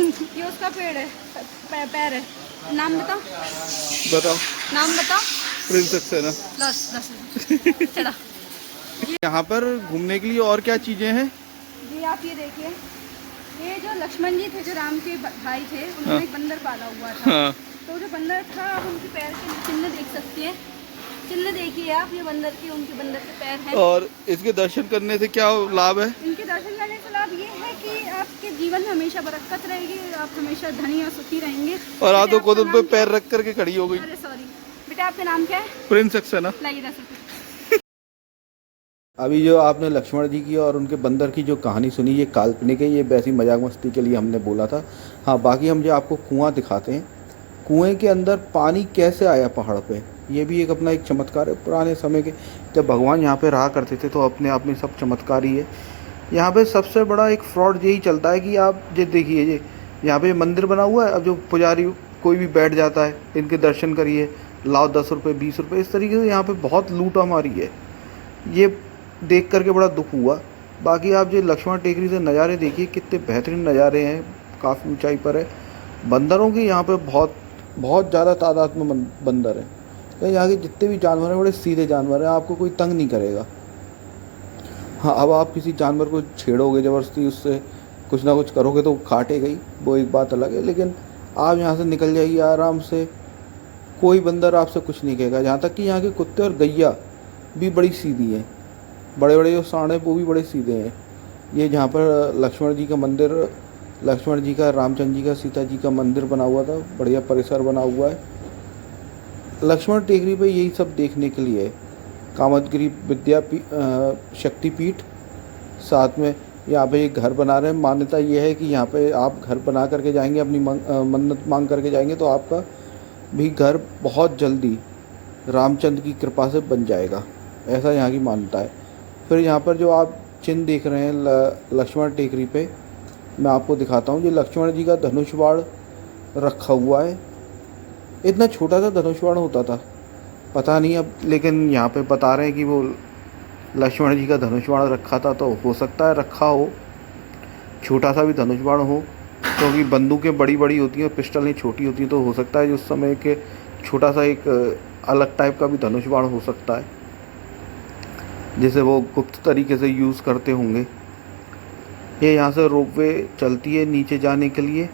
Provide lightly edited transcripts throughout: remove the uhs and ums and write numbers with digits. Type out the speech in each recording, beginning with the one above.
ये उसका पेड़ है, पैर है। नाम बताओ। बताओ। नाम बताओ। प्रिंस सक्सेना। 10 चढ़ा। यहाँ पर घूमने के लिए और क्या चीजें हैं? जी आप ये देखिए, ये जो लक्ष्मण जी थे, जो राम के भाई थे, हाँ उन्होंने एक बंदर पाला हुआ था। हाँ। तो जो बंदर था, आप उनके पैर के चिन्ह देख सकते हैं। चिन्ह देखिए आप, ये बंदर के, उनके बंदर के पैर हैं। और इसके दर्शन करने से क्या लाभ है? इनके दर्शन करने से लाभ ये है कि आपके जीवन में हमेशा बरकत रहेगी, आप हमेशा धनी और सुखी रहेंगे। और बेटे आधो आपका कदम पे नाम क्या पैर है? रख करके खड़ी हो गई। अरे सॉरी बेटा, आपका नाम क्या है? प्रिंस सक्सेना। लाइए 10 रुपये। अभी जो आपने लक्ष्मण जी की और उनके बंदर की जो कहानी सुनी, ये काल्पनिक है, ये वैसी मजाक मस्ती के लिए हमने बोला था। हाँ, बाकी हम जो आपको कुआं दिखाते हैं, कुएं के अंदर पानी कैसे आया पहाड़ पे, ये भी एक अपना एक चमत्कार है। पुराने समय के जब भगवान यहाँ पे रहा करते थे तो अपने आप में सब चमत्कार ही है। यहाँ पे सबसे बड़ा एक फ्रॉड यही चलता है कि आप ये देखिए, ये यहाँ पे मंदिर बना हुआ है, अब जो पुजारी कोई भी बैठ जाता है, इनके दर्शन करिए, लाओ 10 रुपये 20 रुपये, इस तरीके से यहाँ पे बहुत लूटा मारी है। ये देख करके बड़ा दुख हुआ। बाकी आप जो लक्ष्मण टेकरी से नज़ारे देखिए, कितने बेहतरीन नज़ारे हैं, काफ़ी ऊंचाई पर है। बंदरों की यहाँ पे बहुत बहुत ज़्यादा तादाद में बंदर हैं। तो यहाँ के जितने भी जानवर हैं बड़े सीधे जानवर हैं, आपको कोई तंग नहीं करेगा। हाँ, अब आप किसी जानवर को छेड़ोगे ज़बरदस्ती, उससे कुछ ना कुछ करोगे तो काटेगा ही, वो एक बात अलग है। लेकिन आप यहाँ से निकल जाइए आराम से, कोई बंदर आपसे कुछ नहीं कहेगा। यहाँ तक कि यहाँ के कुत्ते और गैया भी बड़ी सीधी हैं, बड़े बड़े जो सांड हैं वो भी बड़े सीधे हैं। ये जहाँ पर लक्ष्मण जी का मंदिर, लक्ष्मण जी का, रामचंद्र जी का, सीता जी का मंदिर बना हुआ था, बढ़िया परिसर बना हुआ है। लक्ष्मण टेकरी पे यही सब देखने के लिए है। कामतगिरी शक्तिपीठ, साथ में यहाँ पे एक घर बना रहे हैं। मान्यता ये है कि यहाँ पे आप घर बना करके जाएंगे, अपनी मन्नत मांग करके जाएंगे तो आपका भी घर बहुत जल्दी रामचंद्र की कृपा से बन जाएगा, ऐसा यहाँ की मान्यता है। फिर यहाँ पर जो आप चिन्ह देख रहे हैं लक्ष्मण टेकरी पे, मैं आपको दिखाता हूँ। ये लक्ष्मण जी का धनुष बाण रखा हुआ है। इतना छोटा सा धनुष बाण होता था, पता नहीं अब, लेकिन यहाँ पे बता रहे हैं कि वो लक्ष्मण जी का धनुष बाण रखा था। तो हो सकता है रखा हो, छोटा सा भी धनुष बाण हो, क्योंकि बंदूकें बड़ी बड़ी होती हैं, पिस्टलें छोटी होती हैं, तो हो सकता है उस समय के छोटा सा एक अलग टाइप का भी धनुष बाण हो सकता है, जिसे वो गुप्त तरीके से यूज़ करते होंगे। ये यहाँ से रोपवे चलती है नीचे जाने के लिए।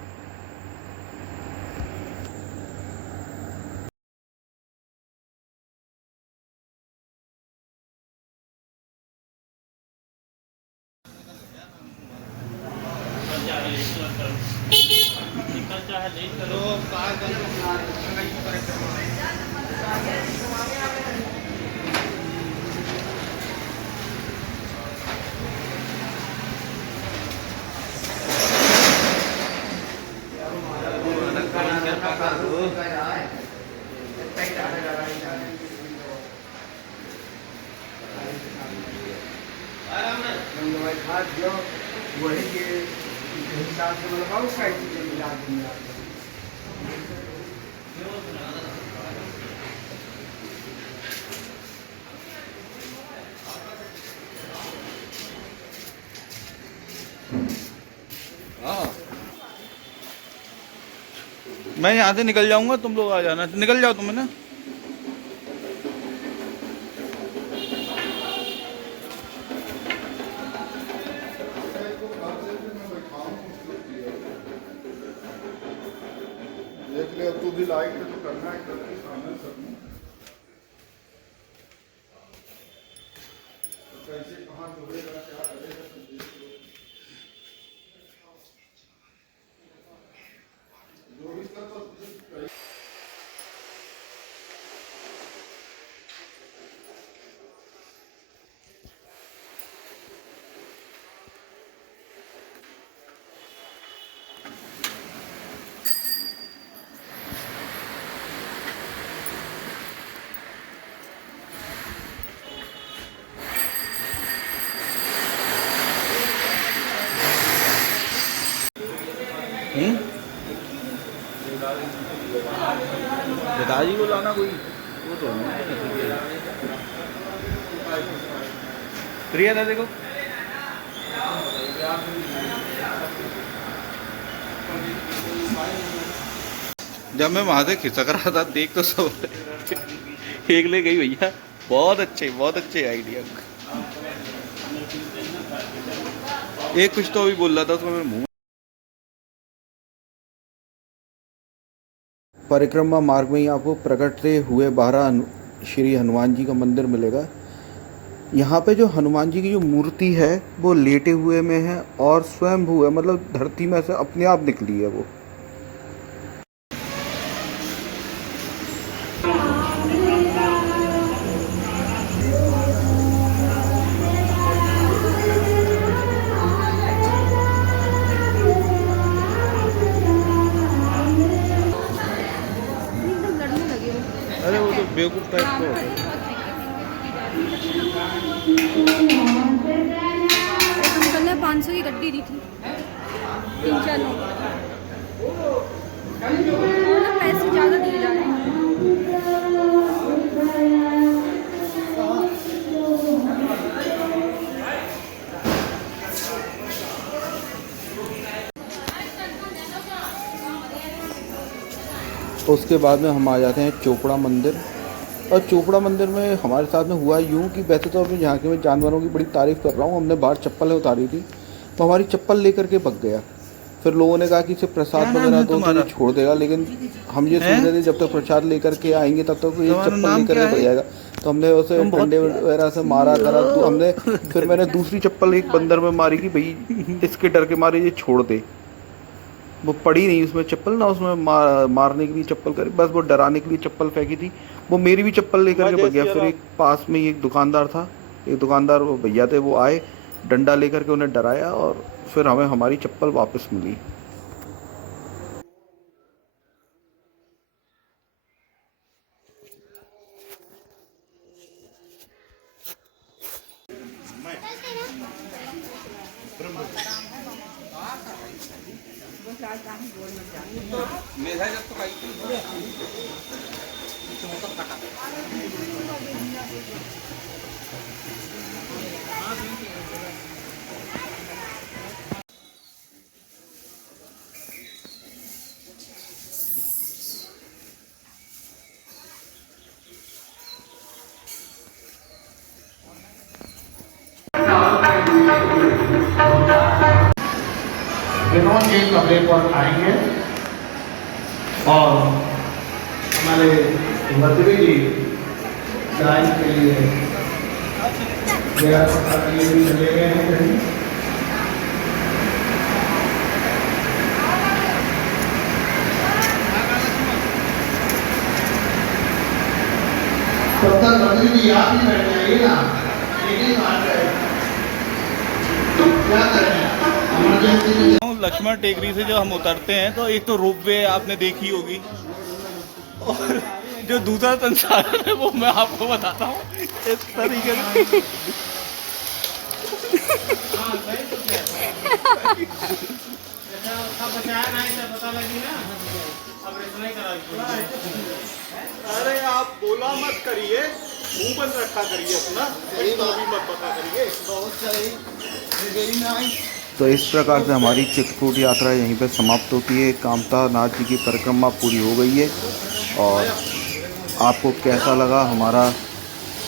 मैं यहाँ से निकल जाऊंगा, तुम लोग आ जाना, निकल जाओ तुम, है ना। देख ले, तू भी लाइट तो करना है, करके सामने सब में तो कैसे कहाँ जुड़ेगा, क्या करेगा, सब देख लो। जो भी कर तो पिताजी को लाना कोई, वो तो प्रिया था देखो। जब मैं वहां से खिसक रहा था देख तो सब एक ले गई भैया, बहुत अच्छे आइडिया। एक कुछ तो अभी बोल रहा था उसको मेरे मुंह। परिक्रमा मार्ग में ही आपको प्रकटते हुए 12 श्री हनुमान जी का मंदिर मिलेगा। यहाँ पे जो हनुमान जी की जो मूर्ति है वो लेटे हुए में है और स्वयंभू है, मतलब धरती में से अपने आप निकली है वो। एकदम लड़ने लगे वो। अरे वो तो बेवकूफ टाइप का होता है। एक अंकल ने 500 की गड्डी दी थी, 3-4 लोग, और ना पैसे ज़्यादा दिए जा रहे हैं। उसके बाद में हम आ जाते हैं चोपड़ा मंदिर। और चोपड़ा मंदिर में हमारे साथ में हुआ यूँ कि वैसे तो अभी यहाँ के मैं जानवरों की बड़ी तारीफ़ कर रहा हूँ, हमने बाहर चप्पलें उतारी थी तो हमारी चप्पल लेकर के भग गया। फिर लोगों ने कहा कि इसे प्रसाद वगैरह तो ये छोड़ देगा, लेकिन हम ये सोच रहे थे जब तक प्रसाद लेकर के आएंगे तब तक ये चप्पल लेकर के भग जाएगा। तो हमने उसे डंडे वगैरह से मारा करा, तो हमने फिर मैंने दूसरी चप्पल एक बंदर में मारी कि भाई इसके डर के मारे ये छोड़ दे। वो पड़ी नहीं उसमें चप्पल ना, उसमें मारने के लिए चप्पल करी, बस वो डराने के लिए चप्पल फेंकी थी। वो मेरी भी चप्पल लेकर के भग गया। फिर एक पास में ही एक दुकानदार था, एक दुकानदार वो भैया थे, वो आए डंडा लेकर के उन्हें डराया और फिर हमें हमारी चप्पल वापस मिली। विनोद जी कमरे पर आएंगे और हमारे बद्री जी गाय के लिए गया चले गए हैं कहीं। तब तक बद्री जी आप ही बैठ जाइए ना, लेकिन क्या करें लक्ष्मण टेकरी से जो हम उतरते हैं तो एक तो रोपवे आपने देखी होगी, और जो दूसरा संसाधन है वो मैं आपको बताता हूँ इस तरीके से। अरे आप बोला मत करिए, मुंह बंद रखा करिए अपना, मत बता करिए। बहुत सही, वेरी नाइस। तो इस प्रकार से हमारी चित्रकूट यात्रा यहीं पर समाप्त होती है। कामता नाथ जी की परिक्रमा पूरी हो गई है। और आपको कैसा लगा हमारा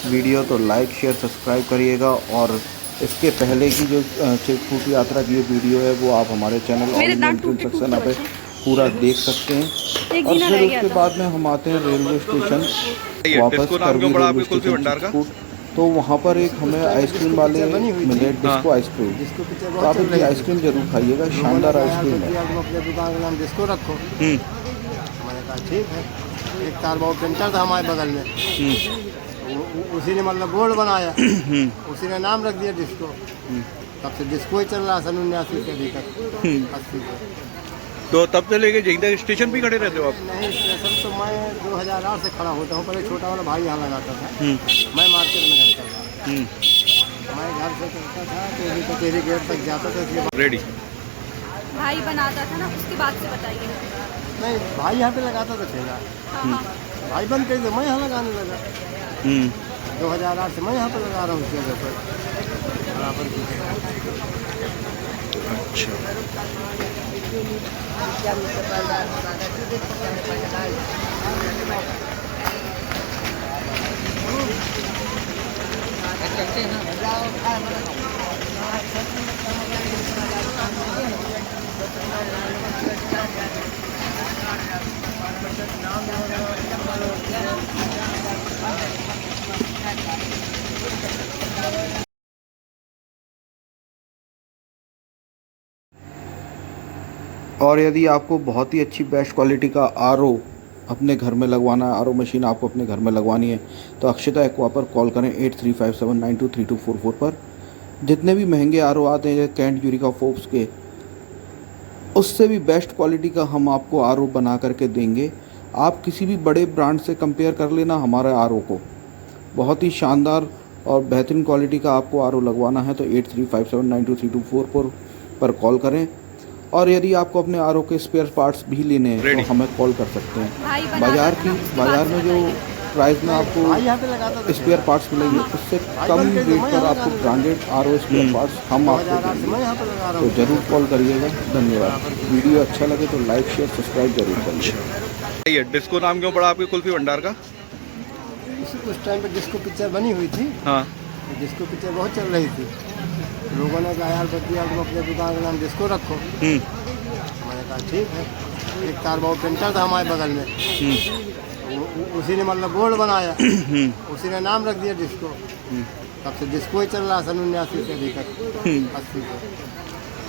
वीडियो तो लाइक शेयर सब्सक्राइब करिएगा। और इसके पहले की जो चित्रकूट यात्रा की वीडियो है वो आप हमारे चैनल और सेक्शन पे पूरा देख सकते हैं। और फिर उसके बाद में हम आते हैं रेलवे स्टेशन वापस करवी रेलवे स्टेशन चित्रकूट। तो वहाँ पर एक हमें आइसक्रीम वाले मिले, डिस्को आइसक्रीम। तो आप एक आइसक्रीम जरूर खाइएगा, शानदार आइसक्रीम है। अपने दुकान का नाम डिस्को रखो। मैंने कहा ठीक है। एक तारबाऊ पेंटर था हमारे बगल में, उसी ने मतलब बोर्ड बनाया, उसी ने नाम रख दिया डिस्को। तब से डिस्को ही चल रहा सन 79 से अभी तक 80 से। तो तब से लेके यहीं तक स्टेशन पे खड़े रहते हो आप? नहीं, स्टेशन तो मैं 2008 से खड़ा होता हूँ। पहले छोटा वाला भाई यहाँ लगाता था, मैं मार्केट में रहता था। मैं घर से चलता था तो तेरी गेट तक जाता था। इसके रेडी भाई बनाता था ना, उसके बाद से बताइए। नहीं, भाई यहाँ पे लगाता था ठेला। हाँ। भाई बंद कर दे, मैं यहाँ लगाने लगा। 2008 से मैं यहाँ पर लगा रहा हूँ उस जगह पर बराबर की। अच्छा। और यदि आपको बहुत ही अच्छी बेस्ट क्वालिटी का आरओ अपने घर में लगवाना है, आरओ मशीन आपको अपने घर में लगवानी है, तो अक्षता एक्वा पर कॉल करें 8357923244 पर। जितने भी महंगे आरओ आते हैं कैंट यूरिका फोर्ब्स के, उससे भी बेस्ट क्वालिटी का हम आपको आरओ बना करके देंगे। आप किसी भी बड़े ब्रांड से कंपेयर कर लेना हमारे आरओ को। बहुत ही शानदार और बेहतरीन क्वालिटी का आपको आरओ लगवाना है तो 8357923244 पर कॉल करें। और यदि आपको अपने आरओ के स्पेयर पार्ट्स भी लेने हैं तो हमें कॉल कर सकते हैं। बाज़ार में जो प्राइस में आपको स्पेयर पार्ट्स मिलेंगे उससे कम रेट पर आपको ब्रांडेड आरओ स्पेयर पार्ट्स हम आपको देंगे। तो ज़रूर कॉल करिएगा। धन्यवाद। वीडियो अच्छा लगे तो लाइक शेयर सब्सक्राइब जरूर करिए। ये डिस्को नाम क्यों पड़ा आपके कुल्फी भंडार का? उस टाइम पे डिस्को पिक्चर बनी हुई थी। हाँ, डिस्को पिक्चर बहुत चल रही थी। लोगों ने कहा यार बच्चिया तुम अपने दुकान का नाम डिस्को रखो। मैंने कहा ठीक है। एक कार बहुत पेंटर था हमारे बगल में, उसी ने मतलब बोर्ड बनाया, उसी ने नाम रख दिया डिस्को। तब से डिस्को ही चल रहा सन 79 से अभी तक 80 से।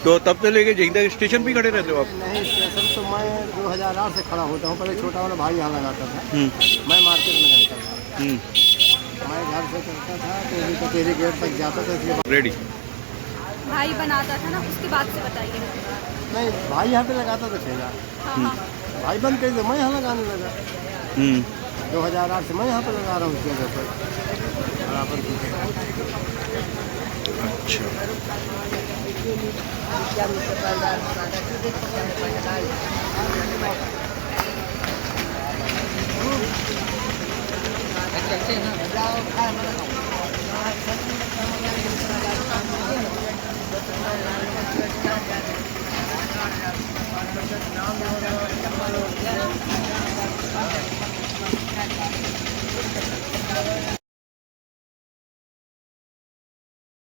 तो तब से लेके यहीं तक स्टेशन पे खड़े रहते हो आप? नहीं, स्टेशन तो मैं 2008 से खड़ा होता हूँ। पहले छोटा वाला भाई यहाँ लगाता था, मैं मार्केट में रहता था। मैं घर से करता था तो तेरे गेट तक जाता था। इसके रेडी भाई बनाता था ना, उसके बाद से बताइए। नहीं, भाई यहाँ पे लगाता था ठेला। हाँ। भाई बंद कर दिया, मैं यहाँ लगाने लगा। 2008 से मैं यहाँ पर लगा रहा हूँ उस जगह पर बराबर। अच्छा।